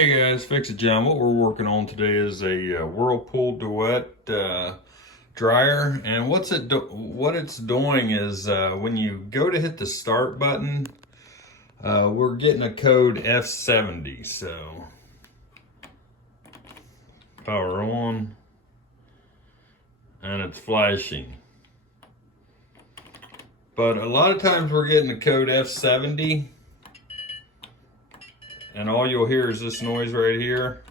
Hey guys, Fix It John. What we're working on today is a Whirlpool Duet dryer, and what it's doing is when you go to hit the start button, we're getting a code F70. So power on, and it's flashing. But a lot of times we're getting the code F70. And all you'll hear is this noise right here.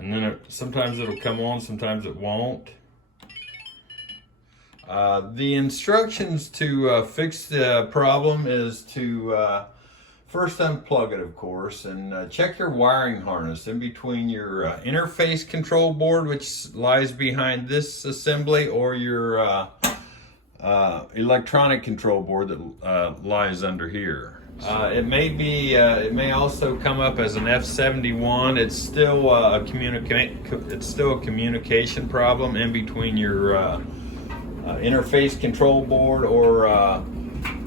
And then sometimes it'll come on, sometimes it won't. The instructions to fix the problem is to first unplug it, of course, and check your wiring harness in between your interface control board, which lies behind this assembly, or your electronic control board that lies under here. It may also come up as an F71. It's still a communication problem in between your interface control board or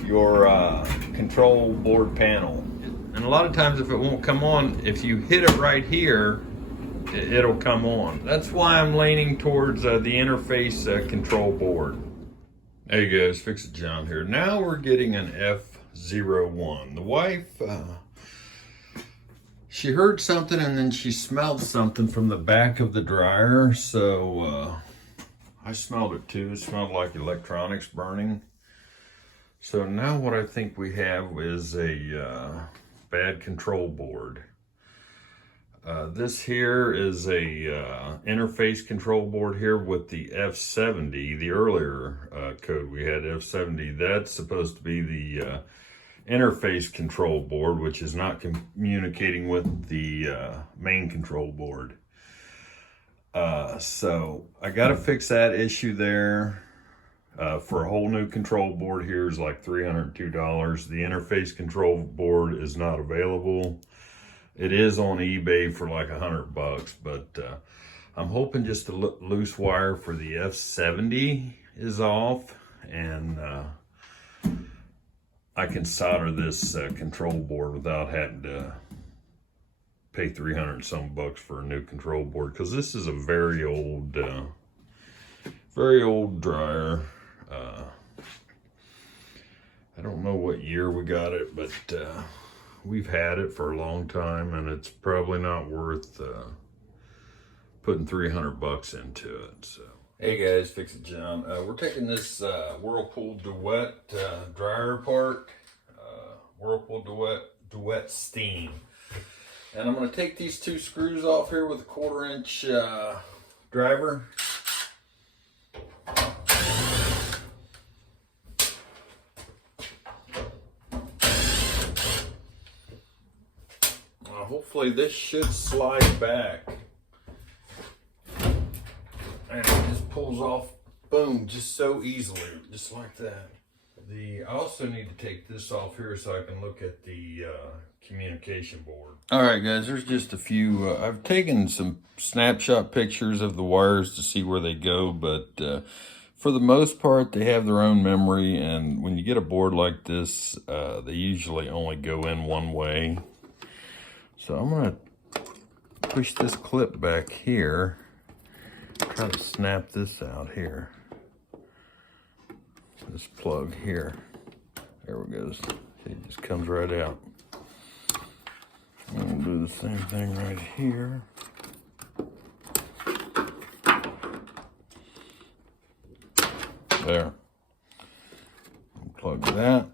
your control board panel. And a lot of times, if it won't come on, if you hit it right here, it'll come on. That's why I'm leaning towards the interface control board. Hey guys, Fix It John here. Now we're getting an F01. The wife, she heard something and then she smelled something from the back of the dryer. So I smelled it too. It smelled like electronics burning. So now what I think we have is a bad control board. This here is a interface control board here with the F70, the earlier code we had, F70. That's supposed to be the interface control board, which is not communicating with the main control board. So I got to fix that issue there. For a whole new control board here is like $302. The interface control board is not available. It is on eBay for like $100, but I'm hoping just the loose wire for the F70 is off, and I can solder this control board without having to pay 300 and some bucks for a new control board, because this is a very old dryer. I don't know what year we got it, but we've had it for a long time, and it's probably not worth putting 300 bucks into it. So, hey guys, Fix It John. We're taking this Whirlpool Duet dryer apart. Whirlpool Duet Steam. And I'm going to take these two screws off here with a 1/4 inch driver. Hopefully this should slide back. And it just pulls off, boom, just so easily, just like that. I also need to take this off here so I can look at the communication board. All right, guys, there's just a few. I've taken some snapshot pictures of the wires to see where they go, but for the most part, they have their own memory. And when you get a board like this, they usually only go in one way. So I'm going to push this clip back here, try to snap this out here. This plug here. There it goes. See, it just comes right out. And we'll do the same thing right here. There. Plug that.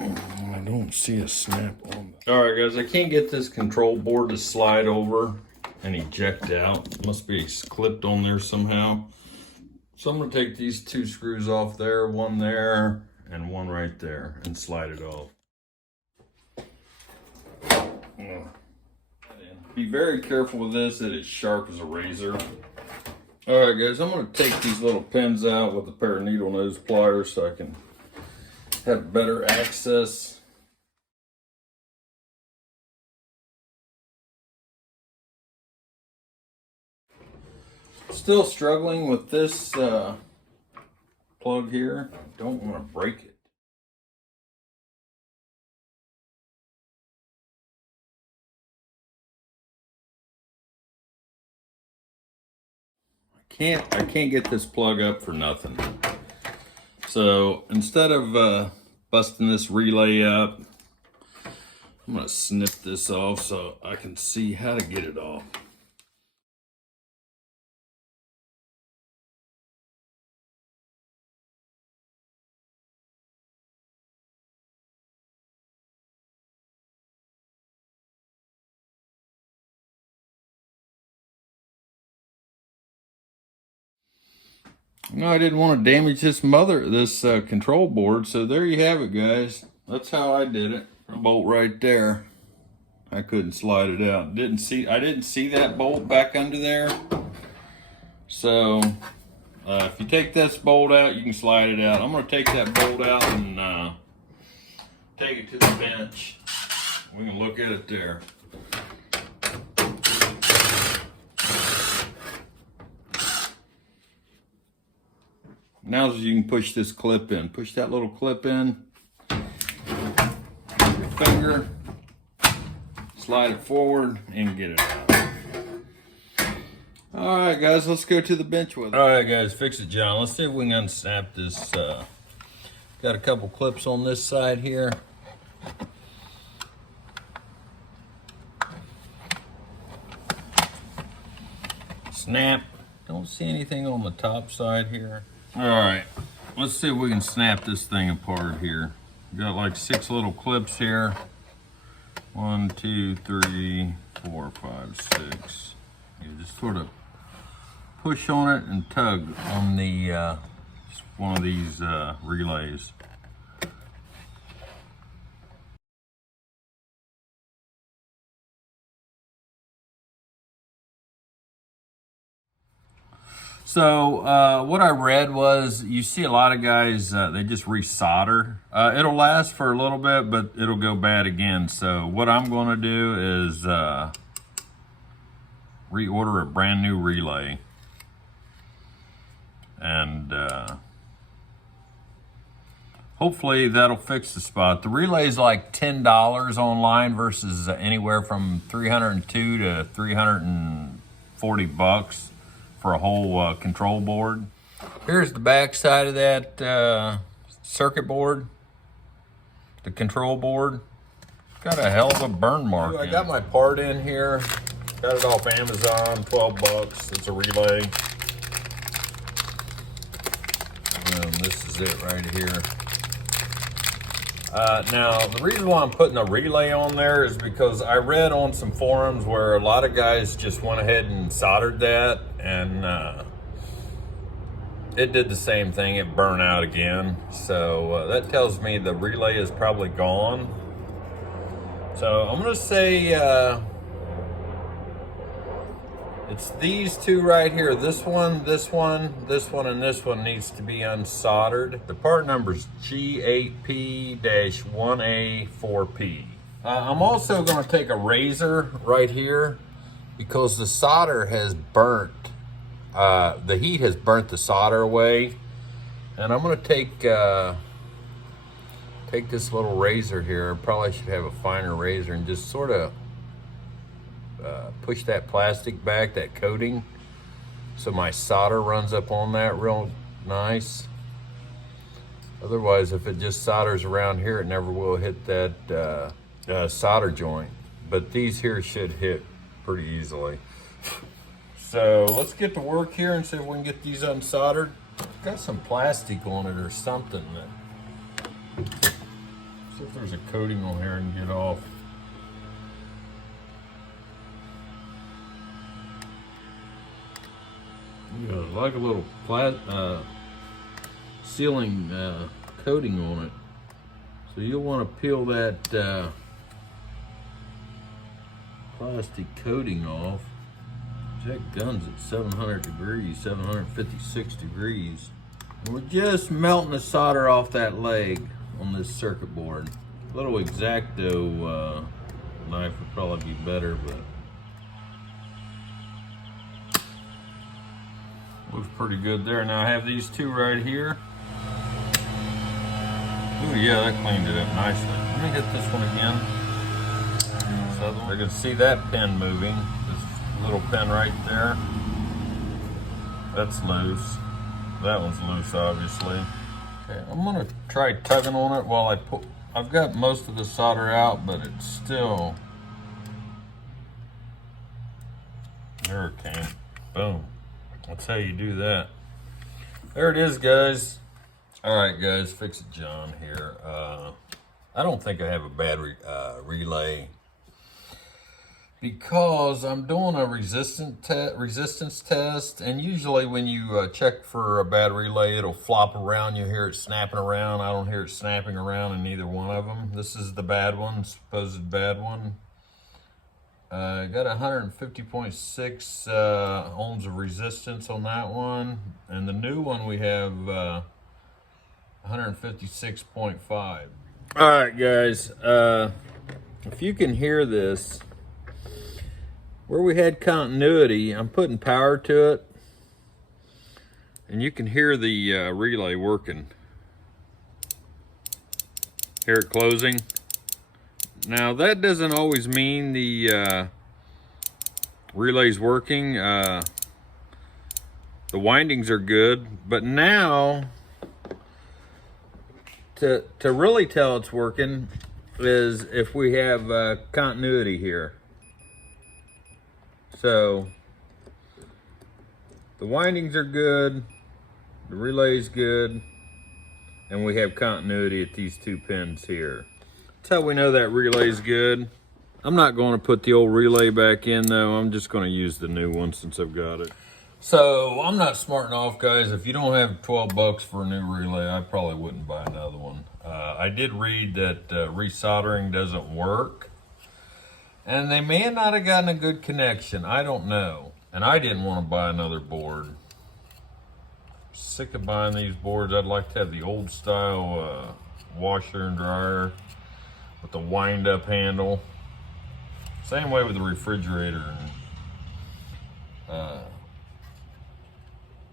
I don't see a snap on that. All right, guys, I can't get this control board to slide over and eject out. It must be clipped on there somehow. So I'm going to take these two screws off there, one there, and one right there, and slide it off. Be very careful with this. It is sharp as a razor. All right, guys, I'm going to take these little pins out with a pair of needle nose pliers so I can have better access. Still struggling with this plug here. Don't want to break it. I can't get this plug up for nothing. So instead of busting this relay up, I'm gonna snip this off so I can see how to get it off. No, I didn't want to damage this control board, so there you have it, guys. That's how I did it. A bolt right there. I couldn't slide it out. I didn't see that bolt back under there. So if you take this bolt out, you can slide it out. I'm going to take that bolt out and take it to the bench. We can look at it there. Now you can push this clip in. Push that little clip in. Your finger. Slide it forward and get it out. All right, guys, let's go to the bench with it. All right, guys, fix it, John. Let's see if we can unsnap this. Got a couple clips on this side here. Snap. Don't see anything on the top side here. All right, let's see if we can snap this thing apart here. Got like 6 little clips here. 1, 2, 3, 4, 5, 6. You just sort of push on it and tug on the one of these relays. So what I read was, you see a lot of guys, they just re-solder. It'll last for a little bit, but it'll go bad again. So what I'm going to do is reorder a brand new relay. And hopefully that'll fix the spot. The relay is like $10 online versus anywhere from $302 to $340 for a whole control board. Here's the back side of that circuit board, the control board. Got a hell of a burn mark. I got my part in here. Got it off Amazon, 12 bucks. It's a relay. And this is it right here. Now, the reason why I'm putting a relay on there is because I read on some forums where a lot of guys just went ahead and soldered that, and it did the same thing. It burned out again. So that tells me the relay is probably gone. So I'm going to say it's these two right here. This one, this one, this one, and this one needs to be unsoldered. The part number is G8P-1A4P. I'm also going to take a razor right here because the solder has burnt. The heat has burnt the solder away. And I'm going to take this little razor here. Probably should have a finer razor and just sort of push that plastic back, that coating, so my solder runs up on that real nice. Otherwise, if it just solders around here, it never will hit that solder joint. But these here should hit pretty easily. So let's get to work here and see if we can get these unsoldered. Got some plastic on it or something. See if there's a coating on here and get off. Yeah, like a little sealing coating on it. So you'll want to peel that plastic coating off. That gun's at 700 degrees, 756 degrees. And we're just melting the solder off that leg on this circuit board. A little X-Acto knife would probably be better, but looks pretty good there. Now I have these two right here. Ooh, yeah, that cleaned it up nicely. Let me hit this one again. So I can see that pin moving. This little pin right there. That's loose. That one's loose, obviously. Okay, I'm gonna try tugging on it while I pull. I've got most of the solder out, but it's still. There it came. Boom. That's how you do that. There it is, guys. All right, guys, Fix It John here. I don't think I have a bad relay because I'm doing a resistance test, and usually when you check for a bad relay, it'll flop around. You hear it snapping around. I don't hear it snapping around in either one of them. This is the bad one, supposed bad one. Got 150.6 ohms of resistance on that one, and the new one we have 156.5. All right, guys, if you can hear this, where we had continuity, I'm putting power to it, and you can hear the relay working. Hear it closing. Now, that doesn't always mean the relay's working. The windings are good, but now, to really tell it's working is if we have continuity here. So, the windings are good, the relay's good, and we have continuity at these two pins here. That's how we know that relay's good. I'm not going to put the old relay back in though. I'm just going to use the new one since I've got it. So I'm not smarting off, guys. If you don't have 12 bucks for a new relay, I probably wouldn't buy another one. I did read that re-soldering doesn't work, and they may not have gotten a good connection. I don't know. And I didn't want to buy another board. Sick of buying these boards. I'd like to have the old style washer and dryer with the wind up handle. Same way with the refrigerator.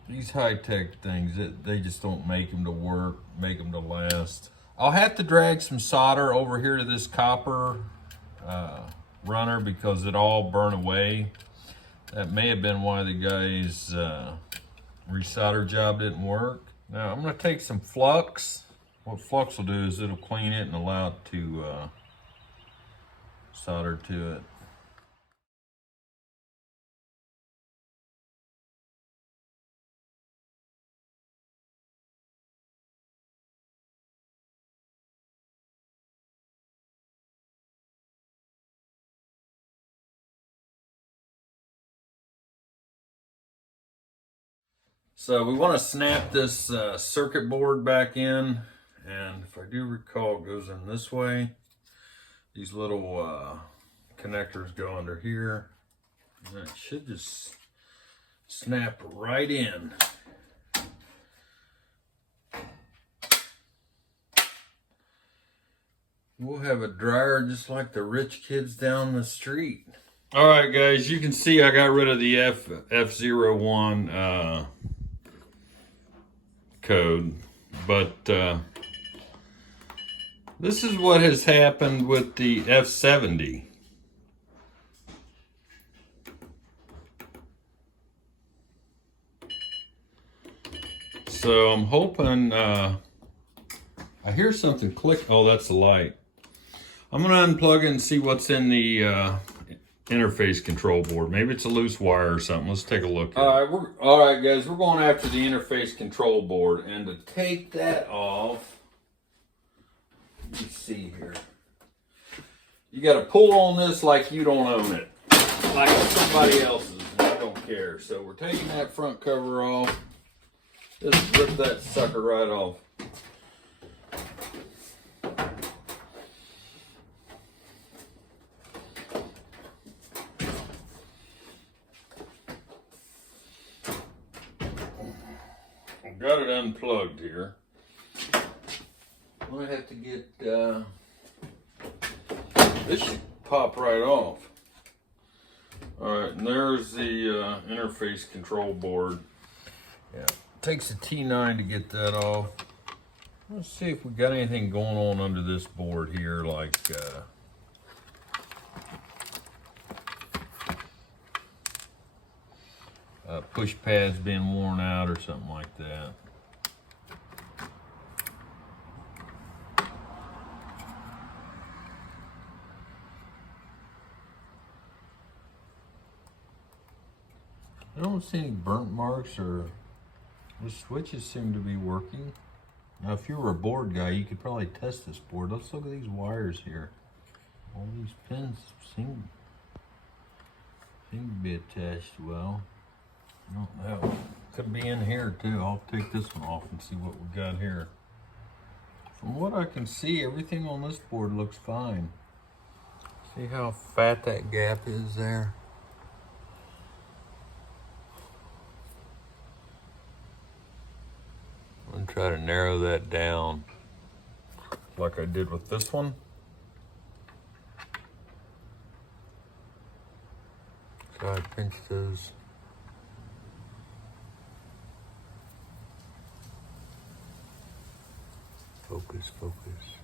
These high-tech things, they just don't make them to work, make them to last. I'll have to drag some solder over here to this copper runner because it all burned away. That may have been why the guy's resolder job didn't work. Now I'm gonna take some Flux. What Flux will do is it'll clean it and allow it to solder to it. So we want to snap this circuit board back in, and if I do recall, it goes in this way. These little connectors go under here, and it should just snap right in. We'll have a dryer just like the rich kids down the street. All right, guys, you can see I got rid of the F01 code, but this is what has happened with the F70. So I'm hoping, I hear something click. Oh, that's the light. I'm gonna unplug it and see what's in the interface control board. Maybe it's a loose wire or something. Let's take a look at it. All right, guys, we're going after the interface control board, and to take that off, let me see here. You got to pull on this like you don't own it, like somebody else's, and I don't care. So we're taking that front cover off. Just rip that sucker right off. Got it unplugged here. Might have to get, this should pop right off. Alright, and there's the interface control board. Yeah, takes a T9 to get that off. Let's see if we got anything going on under this board here, like, push pads being worn out or something like that. I don't see any burnt marks, or the switches seem to be working. Now, if you were a board guy, you could probably test this board. Let's look at these wires here. All these pins seem to be attached well. I don't know. Could be in here too. I'll take this one off and see what we got here. From what I can see, everything on this board looks fine. See how fat that gap is there? I'm gonna try to narrow that down like I did with this one. Try to pinch those. Focus, focus.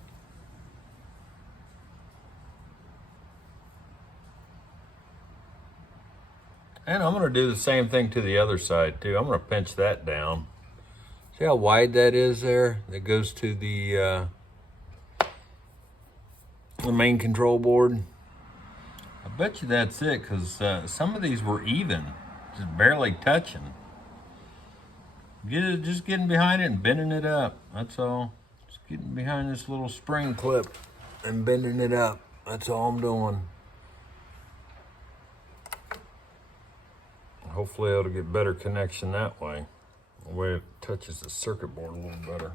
And I'm gonna do the same thing to the other side too. I'm gonna pinch that down. See how wide that is there? That goes to the main control board. I bet you that's it, because some of these were even, just barely touching. Just getting behind it and bending it up, that's all. Just getting behind this little spring clip and bending it up. That's all I'm doing. Hopefully it'll get better connection that way. The way it touches the circuit board a little better.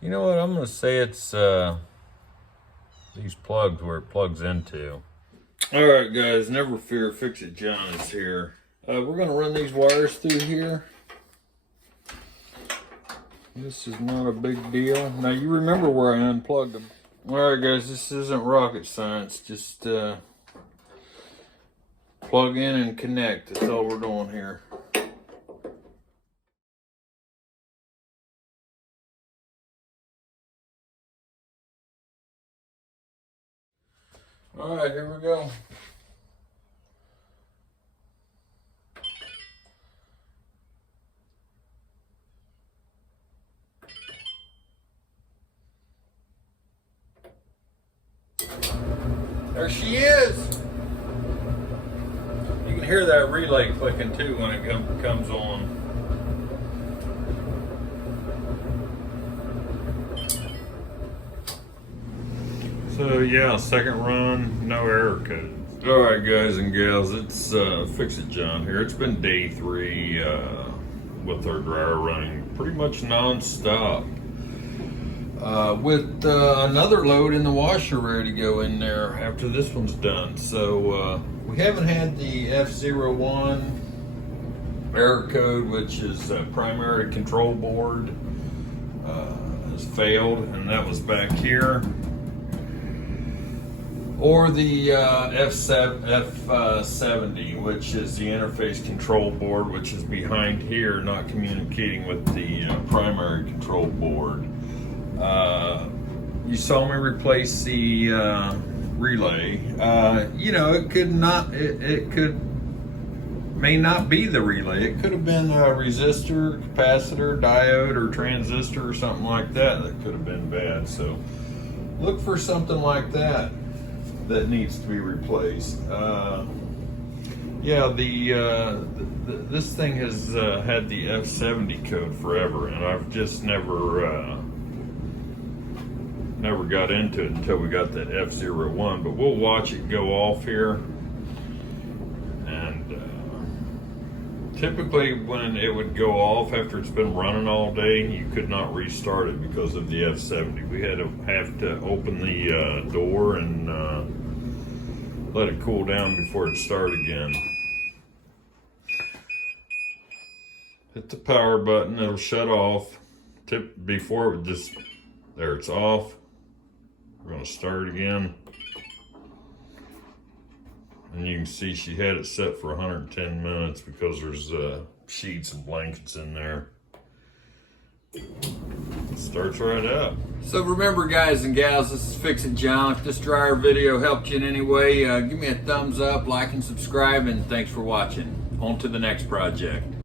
You know what, I'm gonna say it's these plugs where it plugs into. All right guys, never fear, Fix It John is here. We're gonna run these wires through here. This is not a big deal. Now you remember where I unplugged them. All right guys, this isn't rocket science. Just plug in and connect. That's all we're doing here. All right, here we go. There she is. You can hear that relay clicking too when it comes on. So yeah, second run, no error codes. All right guys and gals, it's Fix It John here. It's been day 3 with our dryer running pretty much non-stop. With another load in the washer ready to go in there after this one's done. So we haven't had the F01 error code, which is primary control board, has failed, and that was back here. Or the F70, which is the interface control board, which is behind here, not communicating with the primary control board. You saw me replace the relay. You know, it may not be the relay. It could have been a resistor, capacitor, diode, or transistor, or something like that could have been bad. So look for something like that needs to be replaced. Yeah, this thing has had the F70 code forever, and I've just never got into it until we got that F01. But we'll watch it go off here, and typically when it would go off after it's been running all day, you could not restart it because of the F70. We had to open the door and let it cool down before it started again. Hit the power button, it'll shut off. Before it would just, there, it's off. We're gonna start again. And you can see she had it set for 110 minutes because there's sheets and blankets in there. It starts right up. So remember, guys and gals, this is Fixing John. If this dryer video helped you in any way, give me a thumbs up, like and subscribe, and thanks for watching. On to the next project.